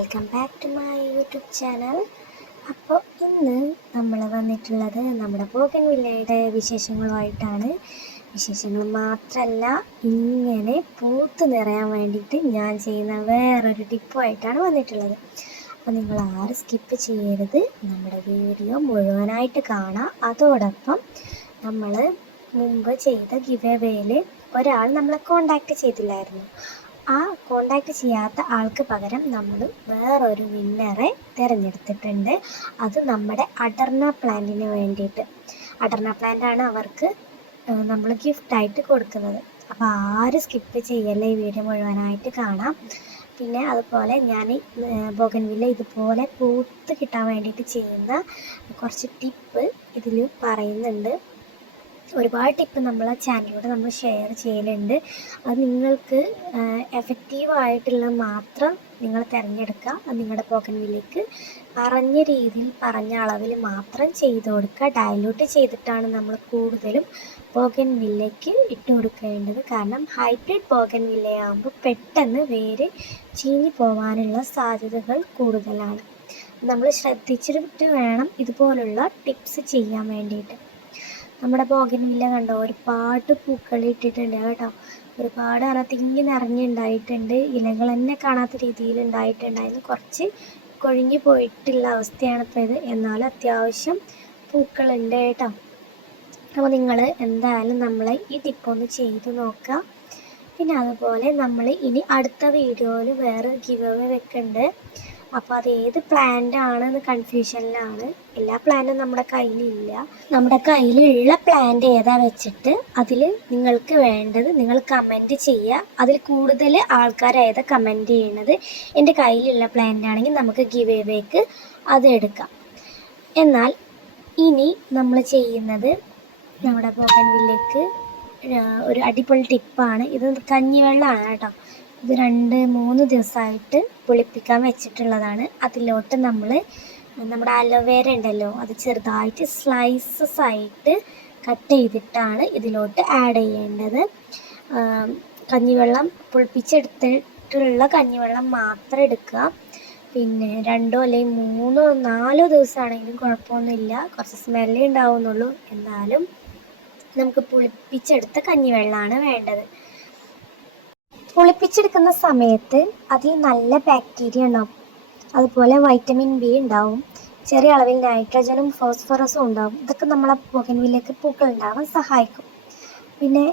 Welcome back to my YouTube channel അപ്പോൾ ഇന്ന് നമ്മൾ വന്നിട്ടുള്ളത് നമ്മുടെ പോക്കൻ വില്ലയുടെ വിശേഷങ്ങളുമായിട്ടാണ്. വിശേഷങ്ങൾ മാത്രമല്ല ഇങ്ങനെ പൂത്ത് നിറയാൻ വേണ്ടിയിട്ട് ഞാൻ ചെയ്യുന്ന വേറൊരു ടിപ്പുമായിട്ടാണ് വന്നിട്ടുള്ളത്. അപ്പോൾ നിങ്ങൾ ആരും സ്കിപ്പ് ചെയ്യരുത്. നമ്മുടെ വീഡിയോ മുഴുവനായിട്ട് കാണാം. അതോടൊപ്പം നമ്മൾ മുമ്പ് ചെയ്ത ഗിവ് ഒരാൾ നമ്മളെ കോണ്ടാക്ട് ചെയ്തില്ലായിരുന്നു. ആ കോണ്ടാക്ട് ചെയ്യാത്ത ആൾക്ക് പകരം നമ്മൾ വേറൊരു വിന്നറെ തിരഞ്ഞെടുത്തിട്ടുണ്ട്. അത് നമ്മുടെ അടർണ പ്ലാന്റിന് വേണ്ടിയിട്ട്. അടർണ പ്ലാന്റാണ് അവർക്ക് നമ്മൾ ഗിഫ്റ്റായിട്ട് കൊടുക്കുന്നത്. അപ്പോൾ ആരും സ്കിപ്പ് ചെയ്യല്ല ഈ വീഡിയോ മുഴുവനായിട്ട് കാണാം. പിന്നെ അതുപോലെ ഞാൻ ബോഗൻവില്ല ഇതുപോലെ പൂത്ത് കിട്ടാൻ വേണ്ടിയിട്ട് ചെയ്യുന്ന കുറച്ച് ടിപ്പ് ഇതിൽ പറയുന്നുണ്ട്. ഒരുപാട് ടിപ്പ് നമ്മൾ ആ ചാനലിലൂടെ നമ്മൾ ഷെയർ ചെയ്യലുണ്ട്. അത് നിങ്ങൾക്ക് എഫക്റ്റീവ് ആയിട്ടുള്ള മാത്രം നിങ്ങൾ തിരഞ്ഞെടുക്കുക. അത് നിങ്ങളുടെ പോക്കറ്റിലേക്ക് പറഞ്ഞ രീതിയിൽ പറഞ്ഞ അളവിൽ മാത്രം ചെയ്ത് കൊടുക്കുക. ഡയലൂട്ട് ചെയ്തിട്ടാണ് നമ്മൾ കൂടുതലും പോകൻ വില്ലയ്ക്ക് ഇട്ട് കൊടുക്കേണ്ടത്. കാരണം ഹൈബ്രിഡ് പോകൻ വില്ലയാകുമ്പോൾ പെട്ടെന്ന് വേര് ചീഞ്ഞു പോകാനുള്ള സാധ്യതകൾ കൂടുതലാണ്. നമ്മൾ ശ്രദ്ധിച്ചിട്ട് വേണം ഇതുപോലുള്ള ടിപ്സ് ചെയ്യാൻ വേണ്ടിയിട്ട് നമ്മുടെ ബോഗൻവില്ല കണ്ടോ? ഒരുപാട് പൂക്കൾ ഇട്ടിട്ടുണ്ട് കേട്ടോ. ഒരുപാട് അങ്ങനെ തിങ്ങി നിറഞ്ഞുണ്ടായിട്ടുണ്ട് ഇലകൾ തന്നെ കാണാത്ത രീതിയിൽ ഉണ്ടായിട്ടുണ്ടായിരുന്നു കുറച്ച് കൊഴിഞ്ഞു പോയിട്ടുള്ള അവസ്ഥയാണ് ഇപ്പോൾ ഇത് എന്നാലും അത്യാവശ്യം പൂക്കളുണ്ട് കേട്ടോ. അപ്പോൾ നിങ്ങൾ എന്തായാലും നമ്മൾ ഈ ടിപ്പൊന്ന് ചെയ്ത് നോക്കുക പിന്നെ അതുപോലെ നമ്മൾ ഇനി അടുത്ത വീഡിയോയിൽ വേറെ ഗിവ് അവേ വെക്കുന്നുണ്ട് അപ്പോൾ അത് ഏത് പ്ലാന്റ് ആണെന്ന് കൺഫ്യൂഷനിലാണ് എല്ലാ പ്ലാന്റും നമ്മുടെ കയ്യിലില്ല. നമ്മുടെ കയ്യിലുള്ള പ്ലാന്റ് ഏതാ വെച്ചിട്ട് അതിൽ നിങ്ങൾക്ക് വേണ്ടത് നിങ്ങൾ കമന്റ് ചെയ്യുക. അതിൽ കൂടുതൽ ആൾക്കാർ ഏതാ കമന്റ് ചെയ്യണത് എന്റെ കയ്യിലുള്ള പ്ലാന്റ് ആണെങ്കിൽ നമുക്ക് ഗിവ് എവേക്ക് അത് എടുക്കാം. എന്നാൽ ഇനി നമ്മൾ ചെയ്യുന്നത് നമ്മുടെ പോകൻവില്ലേക്ക് ഒരു അടിപൊളി ടിപ്പാണ് ഇത് കഞ്ഞിവെള്ളമാണ് കേട്ടോ. ഇത് രണ്ട് മൂന്ന് ദിവസമായിട്ട് പുളിപ്പിക്കാൻ വെച്ചിട്ടുള്ളതാണ്. അതിലോട്ട് നമ്മൾ നമ്മുടെ അലോവേര ഉണ്ടല്ലോ അത് ചെറുതായിട്ട് സ്ലൈസസ് ആയിട്ട് കട്ട് ചെയ്തിട്ടാണ് ഇതിലോട്ട് ആഡ് ചെയ്യേണ്ടത്. കഞ്ഞിവെള്ളം പുളിപ്പിച്ചെടുത്തിട്ടുള്ള കഞ്ഞിവെള്ളം മാത്രം എടുക്കുക. പിന്നെ രണ്ടോ അല്ലെങ്കിൽ മൂന്നോ നാലോ ദിവസമാണെങ്കിലും കുഴപ്പമൊന്നുമില്ല. കുറച്ച് സ്മെല്ലേ ഉണ്ടാവുന്നുള്ളൂ. എന്നാലും നമുക്ക് പുളിപ്പിച്ചെടുത്ത കഞ്ഞിവെള്ളമാണ് വേണ്ടത്. പുളിപ്പിച്ചെടുക്കുന്ന സമയത്ത് അതിൽ നല്ല ബാക്ടീരിയ ഉണ്ടാവും. അതുപോലെ വൈറ്റമിൻ ബി ഉണ്ടാവും. ചെറിയ അളവിൽ നൈട്രജനും ഫോസ്ഫറസും ഉണ്ടാവും. ഇതൊക്കെ നമ്മളെ പുകൻവിലേക്ക് പൂക്കൾ ഉണ്ടാവാൻ സഹായിക്കും. പിന്നെ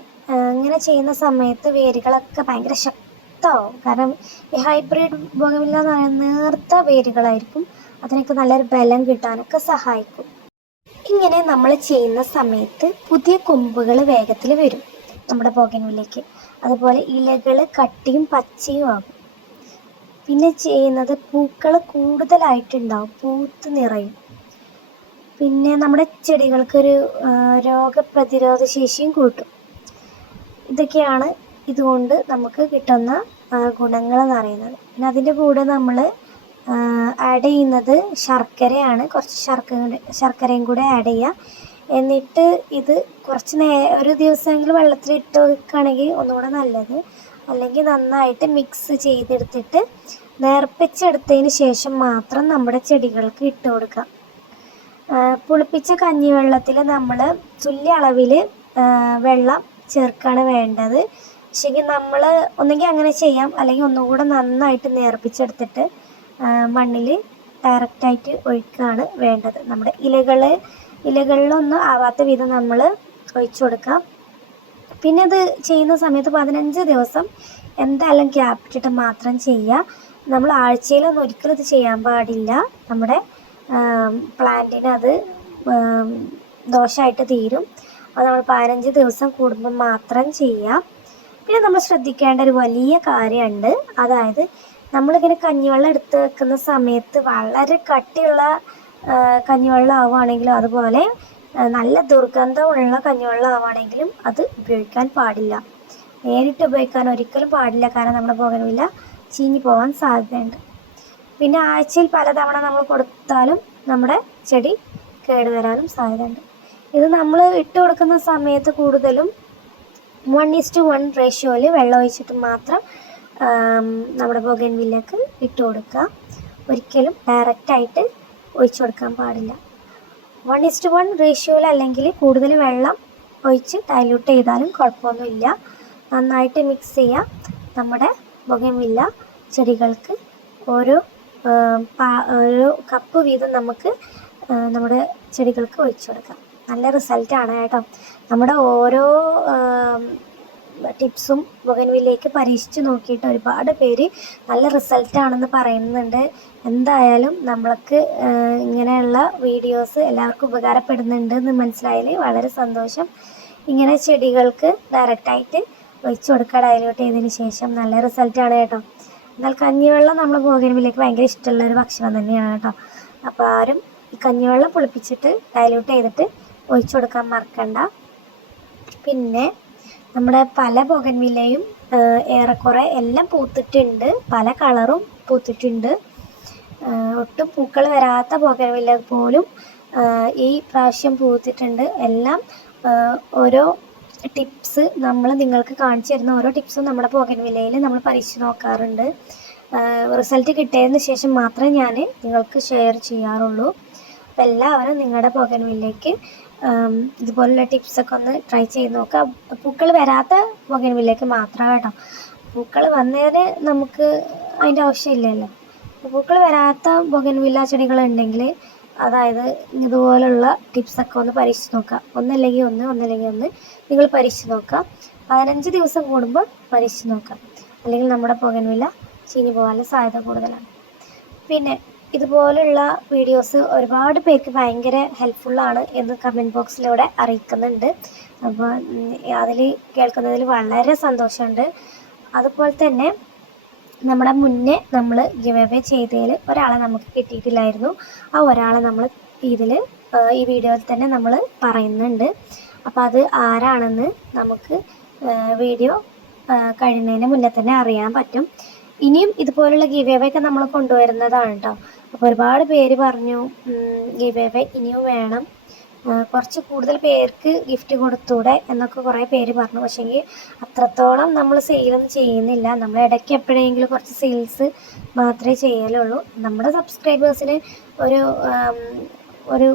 ഇങ്ങനെ ചെയ്യുന്ന സമയത്ത് വേരുകളൊക്കെ ഭയങ്കര ശക്തമാവും. കാരണം ഈ ഹൈബ്രിഡ് പുകവില്ല എന്ന് നേർത്ത വേരുകളായിരിക്കും. അതിനൊക്കെ നല്ലൊരു ബലം കിട്ടാനൊക്കെ സഹായിക്കും. ഇങ്ങനെ നമ്മൾ ചെയ്യുന്ന സമയത്ത് പുതിയ കൊമ്പുകൾ വേഗത്തിൽ വരും നമ്മുടെ പോകനുള്ളിലേക്ക് അതുപോലെ ഇലകൾ കട്ടിയും പച്ചയും ആകും. പിന്നെ ചെയ്യുന്നത് പൂക്കൾ കൂടുതലായിട്ടുണ്ടാവും പൂത്ത് നിറയും. പിന്നെ നമ്മുടെ ചെടികൾക്കൊരു രോഗപ്രതിരോധ ശേഷിയും കൂട്ടും. ഇതൊക്കെയാണ് ഇതുകൊണ്ട് നമുക്ക് കിട്ടുന്ന ഗുണങ്ങൾ എന്ന് പറയുന്നത്. പിന്നെ അതിന്റെ കൂടെ നമ്മൾ ആഡ് ചെയ്യുന്നത് ശർക്കരയാണ്. കുറച്ച് ശർക്കര ശർക്കരയും കൂടെ ആഡ് ചെയ്യുക. എന്നിട്ട് ഇത് കുറച്ച് നേ ഒരു ദിവസമെങ്കിലും വെള്ളത്തിൽ ഇട്ട് വെക്കുകയാണെങ്കിൽ ഒന്നുകൂടെ നല്ലത്. അല്ലെങ്കിൽ നന്നായിട്ട് മിക്സ് ചെയ്തെടുത്തിട്ട് നേർപ്പിച്ചെടുത്തതിന് ശേഷം മാത്രം നമ്മുടെ ചെടികൾക്ക് ഇട്ട് കൊടുക്കാം പുളിപ്പിച്ച കഞ്ഞിവെള്ളത്തിൽ നമ്മൾ തുല്യ അളവിൽ വെള്ളം ചേർക്കാണ് വേണ്ടത്. ശരിക്കും നമ്മൾ ഒന്നെങ്കിൽ അങ്ങനെ ചെയ്യാം അല്ലെങ്കിൽ ഒന്നുകൂടെ നന്നായിട്ട് നേർപ്പിച്ചെടുത്തിട്ട് മണ്ണിൽ ഡയറക്റ്റായിട്ട് ഒഴിക്കുകയാണ് വേണ്ടത്. നമ്മുടെ ഇലകൾ ഇലകളിലൊന്നും ആവാത്ത വിധം നമ്മൾ ഒഴിച്ചു കൊടുക്കാം. പിന്നെ അത് ചെയ്യുന്ന സമയത്ത് പതിനഞ്ച് ദിവസം എന്തായാലും ഗ്യാപ്പ് ഇട്ടിട്ട് മാത്രം ചെയ്യുക. നമ്മൾ ആഴ്ചയിലൊന്നും ഒരിക്കലും ഇത് ചെയ്യാൻ പാടില്ല. നമ്മുടെ പ്ലാന്റിന് അത് ദോഷമായിട്ട് തീരും. അത് നമ്മൾ പതിനഞ്ച് ദിവസം കൂടുമ്പോൾ മാത്രം ചെയ്യാം പിന്നെ നമ്മൾ ശ്രദ്ധിക്കേണ്ട ഒരു വലിയ കാര്യമുണ്ട്. അതായത് നമ്മളിങ്ങനെ കഞ്ഞിവെള്ളം എടുത്ത് വെക്കുന്ന സമയത്ത് വളരെ കട്ടിയുള്ള കഞ്ഞിവെള്ളം ആവുകയാണെങ്കിലും അതുപോലെ നല്ല ദുർഗന്ധമുള്ള കഞ്ഞിവെള്ളം ആവുകയാണെങ്കിലും അത് ഉപയോഗിക്കാൻ പാടില്ല. നേരിട്ട് ഉപയോഗിക്കാൻ ഒരിക്കലും പാടില്ല കാരണം നമ്മുടെ പോകനുമില്ല ചീഞ്ഞു പോകാൻ സാധ്യതയുണ്ട്. പിന്നെ ആഴ്ചയിൽ പലതവണ നമ്മൾ കൊടുത്താലും നമ്മുടെ ചെടി കേടുവരാനും സാധ്യതയുണ്ട്. ഇത് നമ്മൾ ഇട്ട് കൊടുക്കുന്ന സമയത്ത് കൂടുതലും വൺ ടു വൺ റേഷ്യോയിൽ വെള്ളം ഒഴിച്ചിട്ട് മാത്രം നമ്മുടെ ബൊഗൻവില്ലക്ക് ഇട്ട് കൊടുക്കുക. ഒരിക്കലും ഡയറക്റ്റായിട്ട് ഒഴിച്ചു കൊടുക്കാൻ പാടില്ല. വൺ ഇസ്റ്റ് വൺ റേഷ്യോയിൽ അല്ലെങ്കിൽ കൂടുതൽ വെള്ളം ഒഴിച്ച് ഡൈല്യൂട്ട് ചെയ്താലും കുഴപ്പമൊന്നുമില്ല. നന്നായിട്ട് മിക്സ് ചെയ്യാം. നമ്മുടെ മുഖമില്ല. ചെടികൾക്ക് ഓരോ ഓരോ കപ്പ് വീതം നമുക്ക് നമ്മുടെ ചെടികൾക്ക് ഒഴിച്ചു കൊടുക്കാം. നല്ല റിസൾട്ടാണ് കേട്ടോ. നമ്മുടെ ഓരോ ടിപ്സും ബൊഗൻവില്ലേക്ക് പരീക്ഷിച്ച് നോക്കിയിട്ട് ഒരുപാട് പേര് നല്ല റിസൾട്ടാണെന്ന് പറയുന്നുണ്ട്. എന്തായാലും നമ്മൾക്ക് ഇങ്ങനെയുള്ള വീഡിയോസ് എല്ലാവർക്കും ഉപകാരപ്പെടുന്നുണ്ട് എന്ന് മനസ്സിലായാൽ വളരെ സന്തോഷം. ഇങ്ങനെ ചെടികൾക്ക് ഡയറക്റ്റായിട്ട് ഒഴിച്ചു കൊടുക്കുക ഡൈല്യൂട്ട് ചെയ്തതിന് ശേഷം നല്ല റിസൾട്ടാണ് കേട്ടോ. എന്നാൽ കഞ്ഞിവെള്ളം നമ്മൾ ബോഗൻവില്ലേക്ക് ഭയങ്കര ഇഷ്ടമുള്ള ഒരു ഭക്ഷണം തന്നെയാണ് കേട്ടോ. അപ്പോൾ ആരും ഈ കഞ്ഞിവെള്ളം പുളിപ്പിച്ചിട്ട് ഡയലൂട്ട് ചെയ്തിട്ട് ഒഴിച്ചു കൊടുക്കാൻ മറക്കണ്ട. പിന്നെ നമ്മുടെ പല ബോഗൻവില്ലയും ഏറെക്കുറെ എല്ലാം പൂത്തിട്ടുണ്ട്. പല കളറും പൂത്തിട്ടുണ്ട്. ഒട്ടും പൂക്കൾ വരാത്ത ബോഗൻവില്ല പോലും ഈ പ്രാവശ്യം പൂത്തിട്ടുണ്ട്. എല്ലാം ഓരോ ടിപ്സ് നമ്മൾ നിങ്ങൾക്ക് കാണിച്ചു തരുന്ന ഓരോ ടിപ്സും നമ്മുടെ ബോഗൻവില്ലയിൽ നമ്മൾ പരീക്ഷിച്ച് നോക്കാറുണ്ട്. റിസൾട്ട് കിട്ടിയതിന് ശേഷം മാത്രമേ ഞാൻ നിങ്ങൾക്ക് ഷെയർ ചെയ്യാറുള്ളൂ. അപ്പോൾ എല്ലാവരും നിങ്ങളുടെ ബോഗൻവില്ലയ്ക്ക് ഇതുപോലുള്ള ടിപ്സൊക്കെ ഒന്ന് ട്രൈ ചെയ്ത് നോക്കുക പൂക്കൾ വരാത്ത ബോഗൻവില്ലയ്ക്ക് മാത്രം കേട്ടോ. പൂക്കൾ വന്നതിന് നമുക്ക് അതിന്റെ ആവശ്യമില്ലല്ലോ. പൂക്കൾ വരാത്ത ബൊഗൻവില്ല ചെടികളുണ്ടെങ്കിൽ അതായത് ഇതുപോലുള്ള ടിപ്സൊക്കെ ഒന്ന് പരീക്ഷിച്ച് നോക്കുക. ഒന്നല്ലെങ്കിൽ ഒന്ന് ഒന്നല്ലെങ്കിൽ ഒന്ന് നിങ്ങൾ പരീക്ഷിച്ച് നോക്കുക. പതിനഞ്ച് ദിവസം കൂടുമ്പോൾ പരീക്ഷിച്ച് നോക്കാം അല്ലെങ്കിൽ നമ്മുടെ പുകൻവില ചീഞ്ഞു പോകാനുള്ള സാധ്യത കൂടുതലാണ്. പിന്നെ ഇതുപോലുള്ള വീഡിയോസ് ഒരുപാട് പേർക്ക് ഭയങ്കര ഹെൽപ്ഫുള്ളാണ് എന്ന് കമന്റ് ബോക്സിലൂടെ അറിയിക്കുന്നുണ്ട്. അപ്പോൾ അതിൽ കേൾക്കുന്നതിൽ വളരെ സന്തോഷമുണ്ട്. അതുപോലെ തന്നെ നമ്മുടെ മുന്നേ നമ്മൾ ഗിവ് അവേ ചെയ്തതിൽ ഒരാളെ നമുക്ക് കിട്ടിയിട്ടില്ലായിരുന്നു. ആ ഒരാളെ നമ്മൾ ഇതിൽ ഈ വീഡിയോയിൽ തന്നെ നമ്മൾ പറയുന്നുണ്ട്. അപ്പോൾ അത് ആരാണെന്ന് നമുക്ക് വീഡിയോ കഴിയുന്നതിന് മുന്നേ തന്നെ അറിയാൻ പറ്റും. ഇനിയും ഇതുപോലുള്ള ഗിവ് അവേ ഒക്കെ നമ്മൾ കൊണ്ടുവരുന്നതാണ് കേട്ടോ ഒരുപാട് പേര് പറഞ്ഞു ഗിവേവേ ഇനിയും വേണം. കുറച്ച് കൂടുതൽ പേർക്ക് ഗിഫ്റ്റ് കൊടുത്തൂടെ എന്നൊക്കെ കുറേ പേര് പറഞ്ഞു. പക്ഷേങ്കിൽ അത്രത്തോളം നമ്മൾ സെയിലൊന്നും ചെയ്യുന്നില്ല. നമ്മൾ ഇടയ്ക്ക് എപ്പോഴെങ്കിലും കുറച്ച് സെയിൽസ് മാത്രമേ ചെയ്യലുള്ളൂ. നമ്മുടെ സബ്സ്ക്രൈബേഴ്സിന് ഒരു ഒരു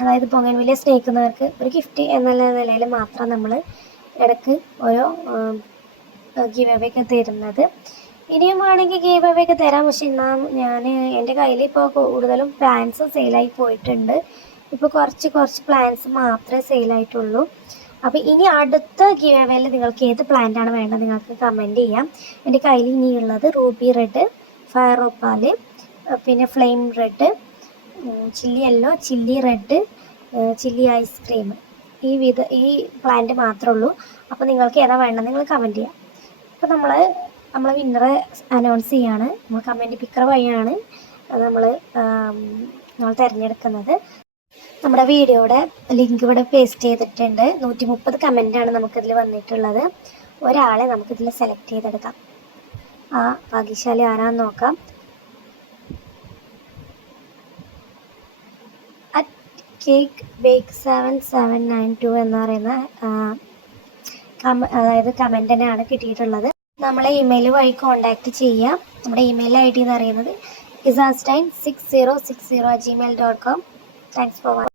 അതായത് പൊങ്ങൻ പൊങ്ങൻവില്ലെ സ്നേഹിക്കുന്നവർക്ക് ഒരു ഗിഫ്റ്റ് എന്നുള്ള നിലയിൽ മാത്രം നമ്മൾ ഇടയ്ക്ക് ഓരോ ഗിവ് അവേ തരുന്നത്. ഇനിയും വേണമെങ്കിൽ ഗീവ് അവേ ഒക്കെ തരാം. പക്ഷെ എന്നാൽ ഞാൻ എന്റെ കയ്യിൽ ഇപ്പോൾ കൂടുതലും പ്ലാൻസ് സെയിലായി പോയിട്ടുണ്ട്. ഇപ്പോൾ കുറച്ച് കുറച്ച് പ്ലാൻസ് മാത്രമേ സെയിലായിട്ടുള്ളൂ അപ്പോൾ ഇനി അടുത്ത ഗീവ് അവേയിൽ നിങ്ങൾക്ക് ഏത് പ്ലാന്റാണ് വേണ്ടത് നിങ്ങൾക്ക് കമന്റ് ചെയ്യാം. എന്റെ കയ്യിൽ ഇനിയുള്ളത് റൂബി റെഡ് ഫയർ ഒപ്പാൽ പിന്നെ flame red chilli yellow chilli red chilli ice cream ഈ വിധ ഈ പ്ലാന്റ് മാത്രമേ ഉള്ളൂ. അപ്പോൾ നിങ്ങൾക്ക് ഏതാ വേണ്ടത് നിങ്ങൾ കമന്റ് ചെയ്യാം. അപ്പോൾ നമ്മൾ നമ്മൾ വിന്നറെ അനൗൺസ് ചെയ്യാണ്. നമ്മൾ കമന്റ് പിക്കർ വഴിയാണ് നമ്മൾ നമ്മൾ തിരഞ്ഞെടുക്കുന്നത്. നമ്മുടെ വീഡിയോയുടെ ലിങ്ക് ഇവിടെ പേസ്റ്റ് ചെയ്തിട്ടുണ്ട്. നൂറ്റി മുപ്പത് കമന്റാണ് നമുക്കിതിൽ വന്നിട്ടുള്ളത്. ഒരാളെ നമുക്കിതിൽ സെലക്ട് ചെയ്തെടുക്കാം. ആ ഭാഗ്യശാലി ആരാന്ന് നോക്കാം. At cake bake seven seven nine two എന്ന് പറയുന്ന അതായത് കമന്റ് കിട്ടിയിട്ടുള്ളത്. നമ്മളെ ഇമെയിൽ വഴി കോൺടാക്റ്റ് ചെയ്യാം. നമ്മുടെ ഇമെയിൽ ഐ ഡി എന്ന് പറയുന്നത് isastine six zero six zero Gmail dot com thanks for